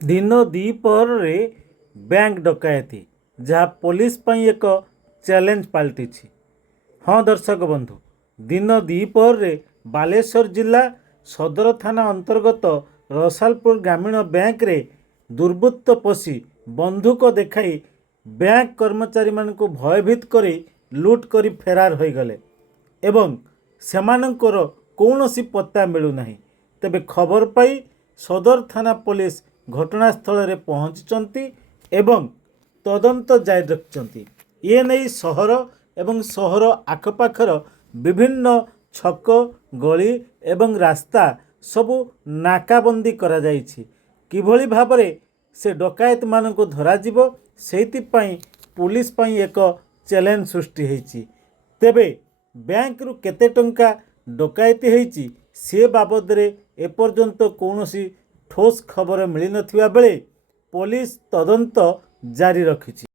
दिन द्विपहर बैंक डकायती जहाँ पुलिस पई एक चैलेंज पलटि। हाँ दर्शक बंधु, दिन द्विपहर बालेश्वर जिला सदर थाना अंतर्गत रसालपुर ग्रामीण बैंक रे दुर्बृत्त पशि बंधुक देखाई बैंक कर्मचारी मानक भयभीत करी लुट करी फेरार हो गले एवं सेमानंकर कौनसी पत्ता मिलूना। तेबे खबर पाई सदर थाना पुलिस घटनास्थल में पहुँचती एवं तदंत जारी रखिंट। ये नहीं सहर एवं सहर आखपाखर विभिन्न छक गली एवं रास्ता सबु नाकाबंदी करा जाइछि। किभली भाबरे से डकायत मानक धराजिबो सेइतिपाई पुलिस पाई एक चैलेंज सृष्टि होइछि। तेबे बैंक रु केते टंका डकायती होइछि से बाबद रे एपर्यंत कौनसी ठोस खबर मिली नथिबा बेले पुलिस तदंत जारी रखिछि।